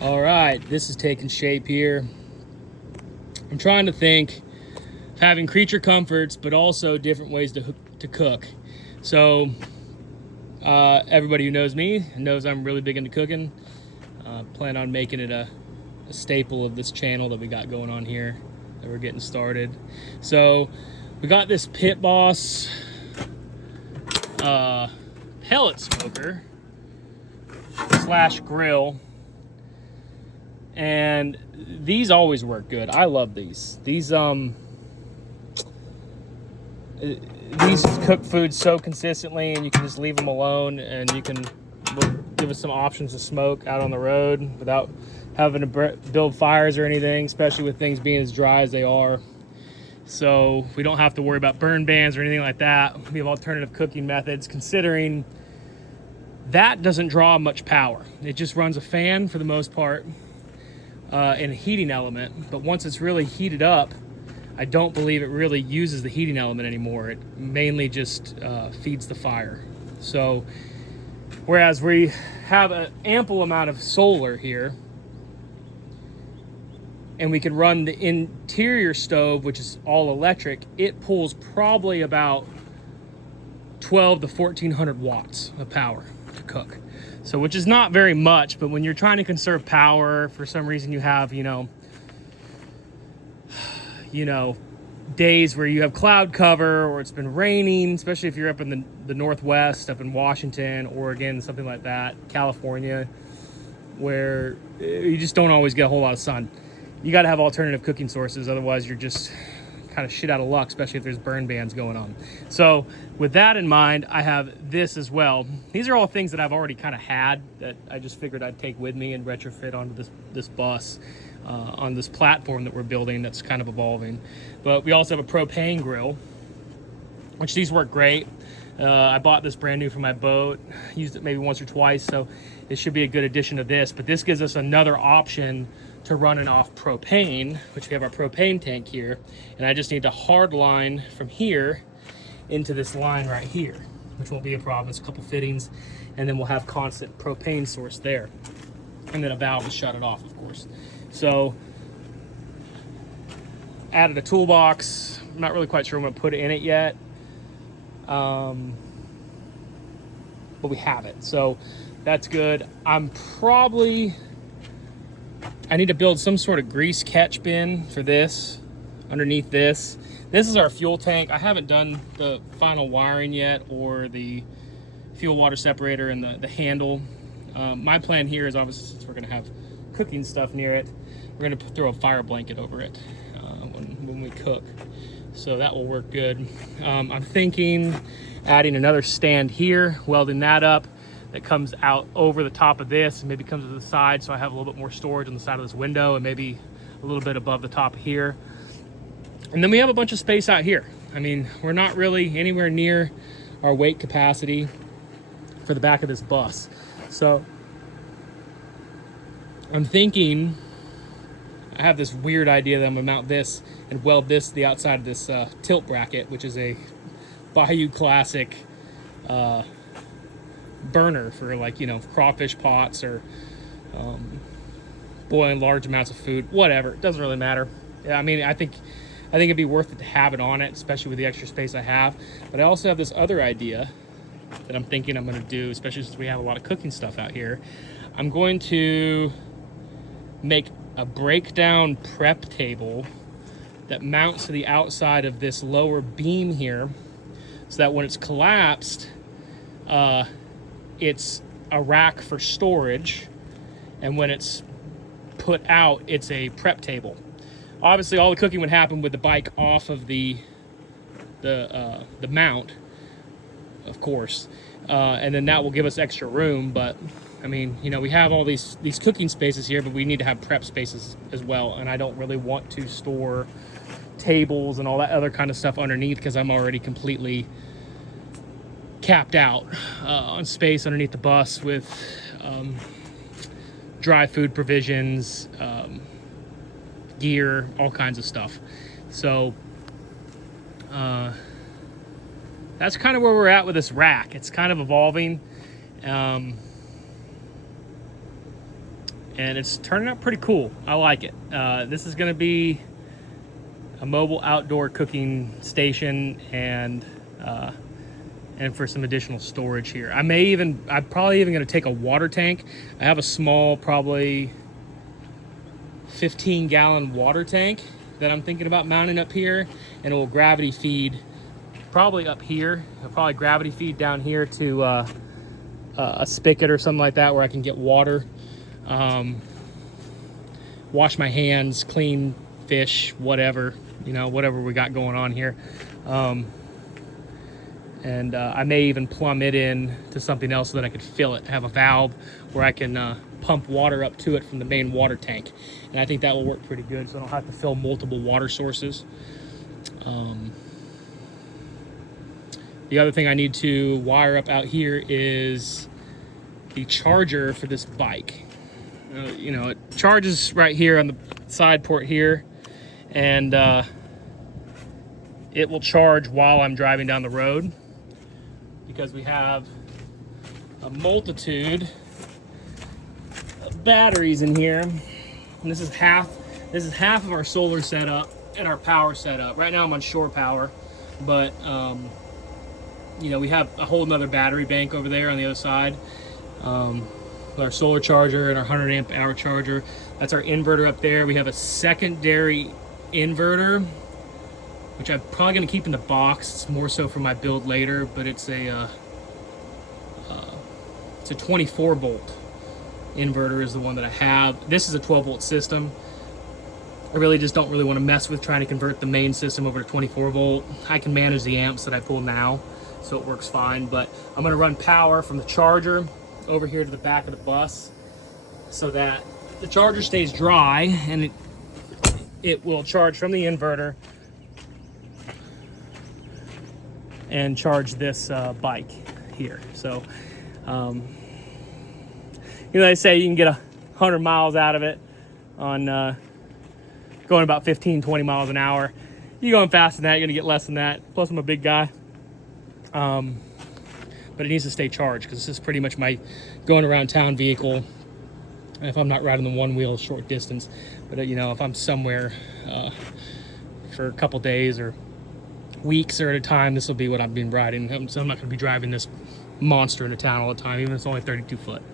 All right, this is taking shape here. I'm trying to think of having creature comforts, but also different ways to cook. So everybody who knows me knows I'm really big into cooking. Plan on making it a staple of this channel that we got going on here, that we're getting started. So we got this Pit Boss pellet smoker slash grill. And these always work good. I love these. These cook food so consistently, and you can just leave them alone, and you can give us some options to smoke out on the road without having to build fires or anything, especially with things being as dry as they are. So we don't have to worry about burn bans or anything like that. We have alternative cooking methods, considering that doesn't draw much power. It just runs a fan for the most part. And a heating element, but once it's really heated up, I don't believe it really uses the heating element anymore. It mainly just feeds the fire. So whereas we have an ample amount of solar here, and we can run the interior stove, which is all electric, it pulls probably about 12 to 1400 watts of power to cook. So, which is not very much, but when you're trying to conserve power, for some reason you have, you know, days where you have cloud cover or it's been raining, especially if you're up in the Northwest, up in Washington, Oregon, something like that, California, where you just don't always get a whole lot of sun. You got to have alternative cooking sources, otherwise you're just kind of shit out of luck, especially if there's burn bans going on. So with that in mind, I have this as well. These are all things that I've already kind of had that I just figured I'd take with me and retrofit onto this bus on this platform that we're building that's kind of evolving. But we also have a propane grill, which these work great. I bought this brand new for my boat, used it maybe once or twice, so it should be a good addition to this. But this gives us another option to run it off propane, which we have our propane tank here, and I just need to hard line from here into this line right here, which won't be a problem. It's a couple fittings, and then we'll have constant propane source there, and then a valve to shut it off, of course. So added a toolbox. I'm not really quite sure I'm gonna put it in it yet, but we have it, so that's good. I need to build some sort of grease catch bin for this, underneath this. This is our fuel tank. I haven't done the final wiring yet, or the fuel water separator and the handle. My plan here is, obviously, since we're gonna have cooking stuff near it, we're gonna throw a fire blanket over it when we cook. So that will work good. I'm thinking adding another stand here, welding that up, that comes out over the top of this and maybe comes to the side, so I have a little bit more storage on the side of this window and maybe a little bit above the top here. And then we have a bunch of space out here. I mean, we're not really anywhere near our weight capacity for the back of this bus. So I'm thinking, I have this weird idea that I'm gonna mount this and weld this to the outside of this tilt bracket, which is a Bayou Classic burner for, like, you know, crawfish pots or boiling large amounts of food, whatever. It doesn't really matter. Yeah, I mean, I think it'd be worth it to have it on it, especially with the extra space I have. But I also have this other idea that I'm thinking I'm going to do, especially since we have a lot of cooking stuff out here. I'm going to make a breakdown prep table that mounts to the outside of this lower beam here, so that when it's collapsed, it's a rack for storage, and when it's put out, it's a prep table. Obviously, all the cooking would happen with the bike off of the mount, of course, and then that will give us extra room. But I mean, you know, we have all these cooking spaces here, but we need to have prep spaces as well, and I don't really want to store tables and all that other kind of stuff underneath, because I'm already completely capped out on space underneath the bus with dry food provisions, gear, all kinds of stuff. So that's kind of where we're at with this rack. It's kind of evolving. and it's turning out pretty cool. I like it. This is going to be a mobile outdoor cooking station, and for some additional storage here. I'm probably even going to take a water tank. I have a small, probably 15-gallon water tank that I'm thinking about mounting up here, and it will gravity feed probably up here. I'll probably gravity feed down here to a spigot or something like that, where I can get water, wash my hands, clean fish, whatever, whatever we got going on here. And I may even plumb it in to something else so that I could fill it, have a valve where I can pump water up to it from the main water tank. And I think that will work pretty good, so I don't have to fill multiple water sources. The other thing I need to wire up out here is the charger for this bike. It charges right here on the side port here, and it will charge while I'm driving down the road, because we have a multitude of batteries in here. And this is half of our solar setup and our power setup. Right now I'm on shore power, but we have a whole nother battery bank over there on the other side. With our solar charger and our 100 amp hour charger. That's our inverter up there. We have a secondary inverter, which I'm probably going to keep in the box. It's more so for my build later, but it's a 24 volt inverter is the one that I have. This is a 12 volt system. I really just don't want to mess with trying to convert the main system over to 24 volt. I can manage the amps that I pull now, so it works fine, but I'm going to run power from the charger over here to the back of the bus so that the charger stays dry, and it will charge from the inverter and charge this bike here. So they say you can get 100 miles out of it on going about 15-20 miles an hour. You're going faster than that, you're gonna get less than that. Plus I'm a big guy, but it needs to stay charged, because this is pretty much my going around town vehicle if I'm not riding the one wheel short distance. But if I'm somewhere for a couple days or weeks or at a time, this will be what I've been riding. So I'm not going to be driving this monster into town all the time, even if it's only 32 foot.